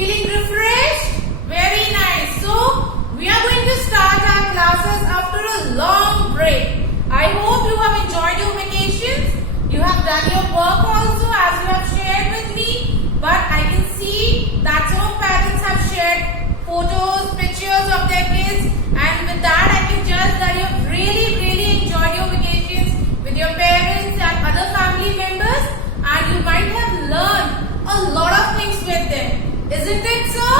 Feeling refreshed? Very nice. So, we are going to start our classes after a long break. I hope you have enjoyed your vacations. You have done your work also as you have shared with me. But I can see that some of parents have shared photos, pictures of their kids. And with that, I can judge that you have really enjoyed your vacations with your parents and other family members. And you might have learned a lot of things with them. Isn't it so?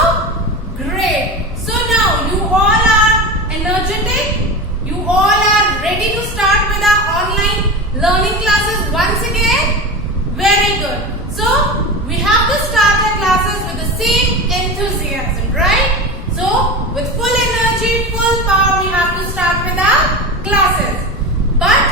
Great. So now you all are energetic. You all are ready to start with our online learning classes once again. Very good. So we have to start our classes with the same enthusiasm, right? So with full energy, full power, we have to start with our classes. But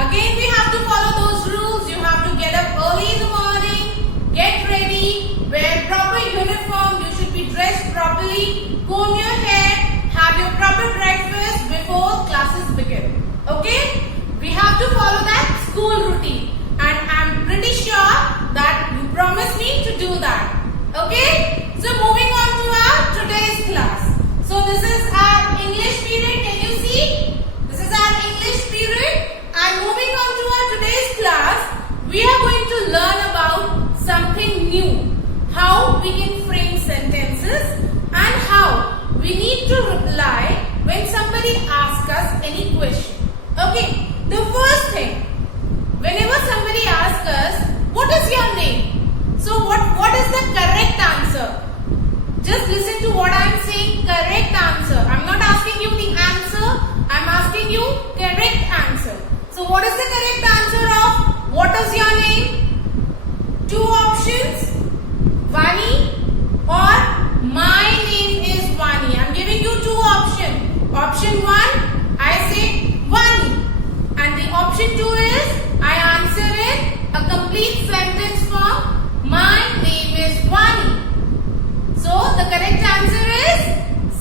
again, we have to follow those rules. You have to get up early in the morning, get ready, wear proper uniform. You should be dressed properly, comb your hair, have your proper breakfast before classes begin. Okay? We have to follow that school routine. And I'm pretty sure that you promised me to do that. Okay? So moving on to our today's class. So this is our English period. Can you see? This is our English period. And moving on to our today's class, we are going to learn about something new. How we can frame sentences and how we need to reply when somebody asks us any question. Okay, the first thing, whenever somebody asks us, what is your name? So what is the correct answer? Just listen to what I am saying, correct answer. I am not asking you the answer, I am asking you correct answer. So what is the correct answer of what is your name? Two options, Vani or my name is Vani. I am giving you two options. Option 1, I say Vani. And the option 2 is, I answer in a complete sentence form, my name is Vani. So the correct answer is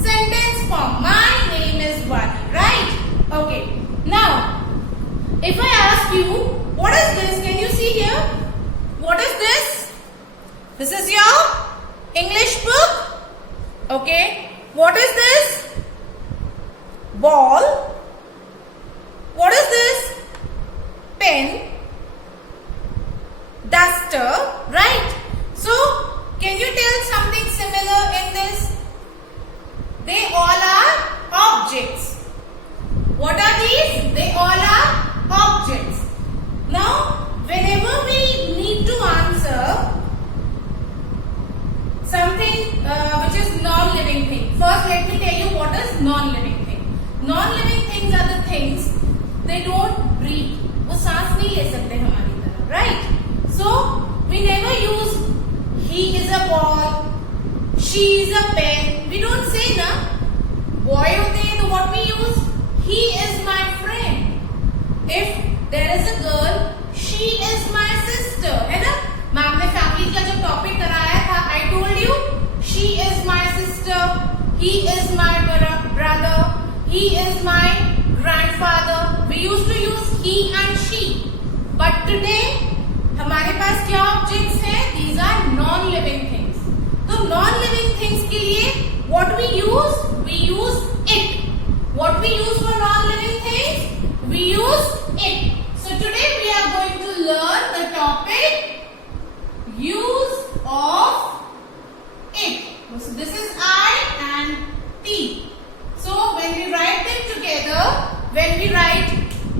sentence form, my name is Vani, right? Okay. Now, if I ask you, what is this? Can you see here? What is this? This is your English book. Okay. What is this? Ball. What is this? Pen. Duster. Right. So, can you tell something similar in this? They all are objects. What are these? They all are objects. Now, whenever we need to answer something which is non-living thing. First, let me tell you what is non-living thing. Non-living things are the things they don't breathe. वो सांस नहीं ले सकते हमारी तरह, right? So we never use he is a ball, she is a pen. We don't say ना. Boy होते हैं तो what we use? He is my friend. If there is a girl, she is my sister. है ना? Ma'am ने family का जो topic कराया था, I told you, she is my sister, he is my brother, he is my grandfather. We used to use he and she. But today, हमारे पास क्या objects हैं? These are non-living things. तो non-living things के लिए what we use? We use it. What we use for non-living things? We use it. So today we are going to learn the topic use of it. So this is I and T. So when we write them together, when we write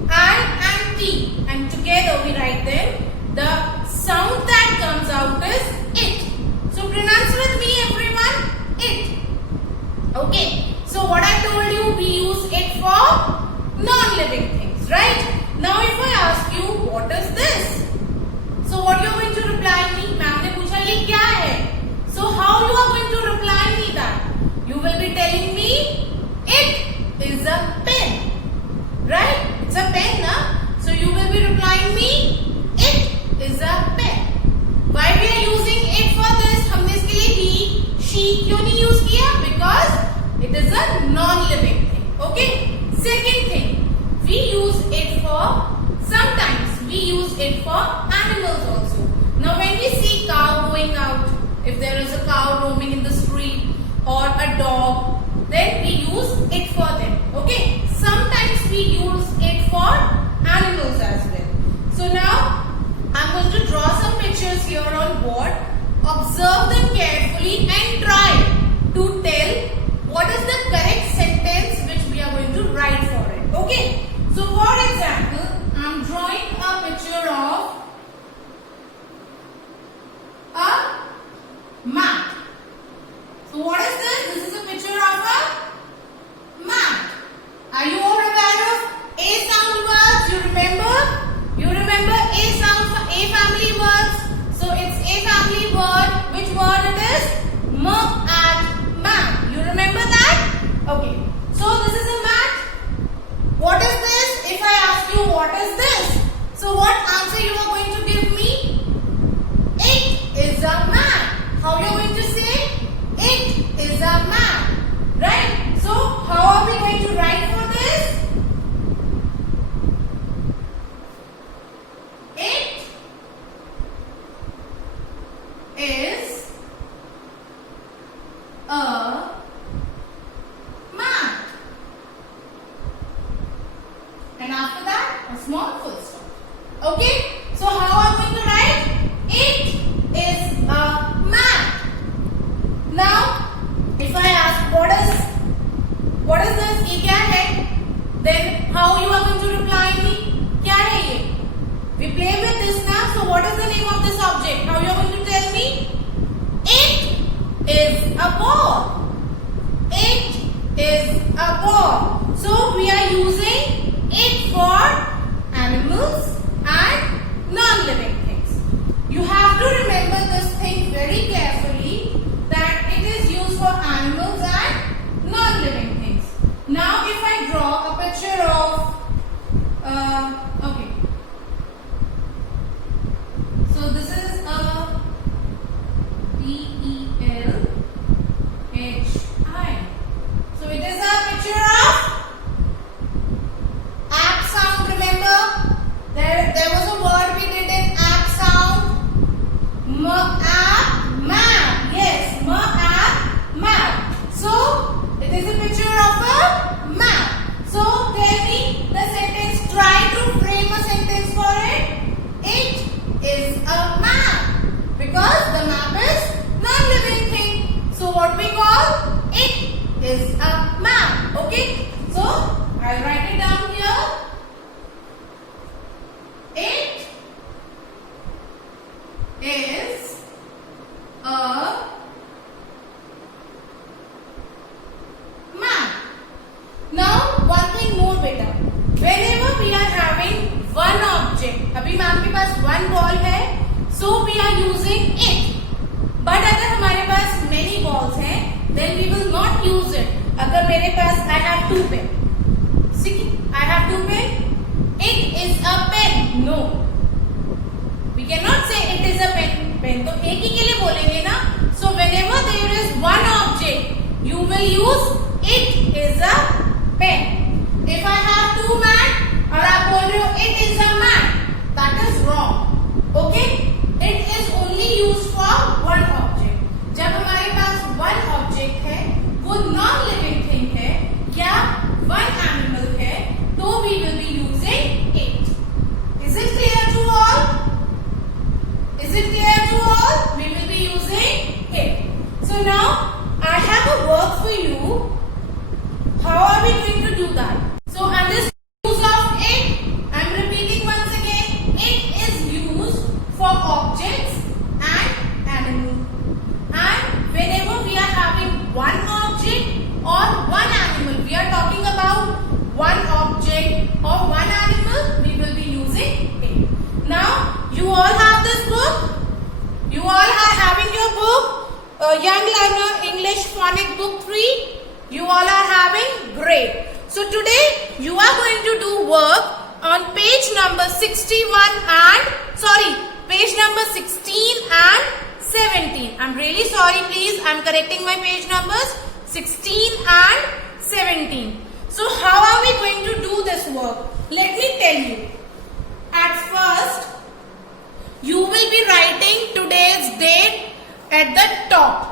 I and T and together we write them, the sound that comes out is it. So pronounce with me everyone, it. Okay. So what I told you, we use it for non-living things, right? Now if I ask you, what is this? So what you are going to reply me? Ma'am ने पूछा ये क्या है? So how you are going to reply me that? You will be telling me it is a pen, right? It's a pen, na? So you will be replying me it is a pen. Why we are using it for this? हमने इसके लिए he, she क्यों नहीं use किया? Because it is a non-living thing. Okay. Second thing, we use it for sometimes we use it for animals also. Now when we see cow going out, if there is a cow roaming in the street or a dog, then we use it for them. Okay. Sometimes we use it for animals as well. So now I'm going to draw some pictures here on board. Observe them carefully and try to tell what is the correct sentence which we are going to write for it. Okay. So for example, I'm drawing a picture of a mat. So what is this? This is a picture of a mat. Are you all aware of A sound words? You remember? You remember A sound for A family words? So it's A family word. Which word it is? M and mat. You remember that? Okay. So this is a mat. What is this? If I ask you what is this? So what answer you are going to give me? It is a mat. How you are going to say? It is a mat. Right? So how are we going to write for this? It is a mat. And after that, a small full stop. Okay? So how are we going to write? It is a mat. Now, if I ask what is this? ये क्या है? Then how you are going to reply me? क्या है ये? We play with this now. So what is the name of this object? How you are going to tell me? It is a ball. It is a ball. So we are using it for animals and non-living things. You have to remember this thing very carefully that it is used for animals and non-living things. Now if I draw a picture of okay. So this is a PELHI. So it is a picture of app sound. Remember, there was a word we did in app sound. Map. Yes, map. So it is a picture of a map. So tell me the sentence. Try to frame a sentence for it. It is a map because the map is non-living thing. So what we call it is a map. Okay. So I'll write it down here. It is a map. Now one thing more beta. Whenever we are having one object, अभी ma'am के पास one ball है, so we are using it. But अगर हमारे पास many balls हैं, then we will not use it. अगर मेरे पास I have two pen. See, I have two pen. It is a pen. No. We cannot say it is a pen. Pen तो एक ही के लिए बोलेंगे ना. So whenever there is one object, you will use it is a pen. If I have two mat और आप बोल रहे हो it is a mat, that is wrong. Okay? It is only used for one object. जब हमारे पास one object है, वो non-living thing है या one animal है, तो we will be using it. Is it clear to all? Is it clear to all? We will be using it. So now I have a work for you. How are we going to do that? So and this use of it, I am repeating once again. It is used for objects and animals. And whenever we are having one object or one animal, we are talking about one object or one animal, we will be using it. Now you all have this book. You all are having your book, Young Learner English Phonic Book 3. You all are having great. So today you are going to do work on page number 61 and page number 16 and 17. I'm really sorry, please. I'm correcting my page numbers 16 and 17. So how are we going to do this work? Let me tell you. At first, you will be writing today's date at the top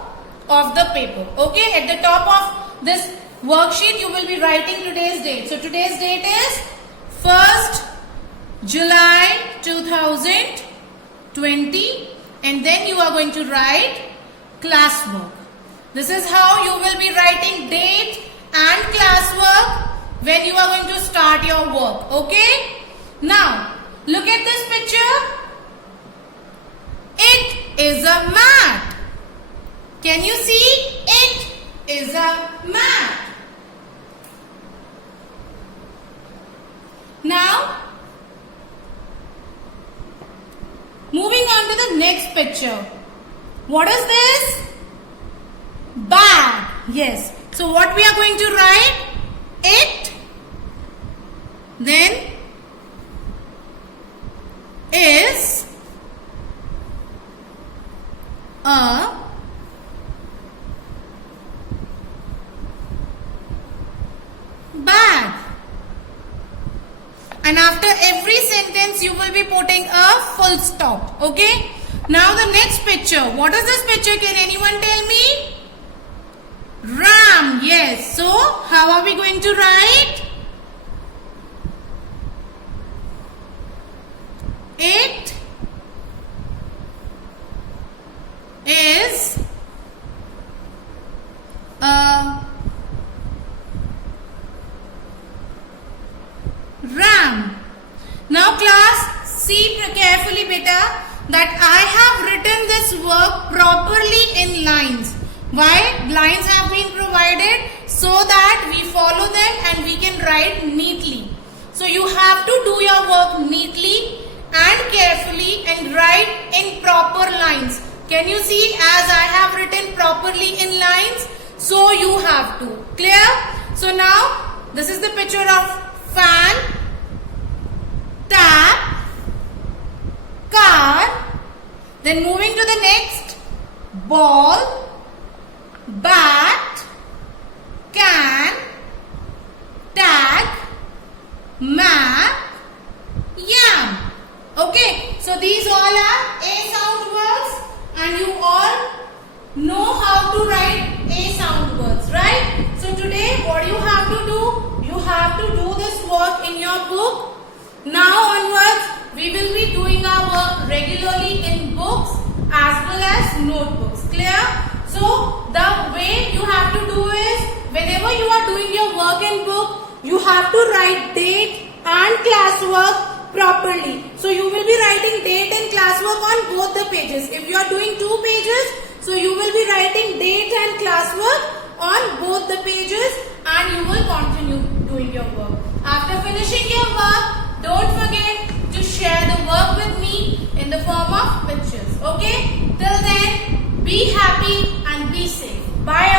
of the paper. Okay, at the top of this worksheet you will be writing today's date. So today's date is 1st July 2020, and then you are going to write classwork. This is how you will be writing date and classwork when you are going to start your work. Okay, now look at this picture. It is a mat. Can you see? It is a mat. Now, moving on to the next picture. What is this? Bag. Yes. So what we are going to write? It, then is a bag. And after every sentence you will be putting a full stop. Okay. Now the next picture. What is this picture? Can anyone tell me? Ram. Yes. So how are we going to write? It is a ram. Now class, see carefully beta that I have written this work properly in lines. Why? Lines have been provided so that we follow them and we can write neatly. So you have to do your work neatly and carefully and write in proper lines. Can you see as I have written properly in lines? So you have to. Clear? So now this is the picture of fan, tap, car. Then moving to the next, ball, bat, can, tag, map, yam. Okay, so these all are A sound words and you all know how to write A sound words, right? So today what you have to do? You have to do this work in your book. Now onwards, we will be doing our work regularly in books as well as notebooks. Clear? So the way you have to do is, whenever you are doing your work in book, you have to write date and classwork properly. So you will be writing date and classwork on both the pages. If you are doing 2 pages, so you will be writing date and classwork on both the pages and you will continue doing your work. After finishing your work, don't forget to share the work with me in the form of pictures. Okay? Till then, be happy and be safe. Bye.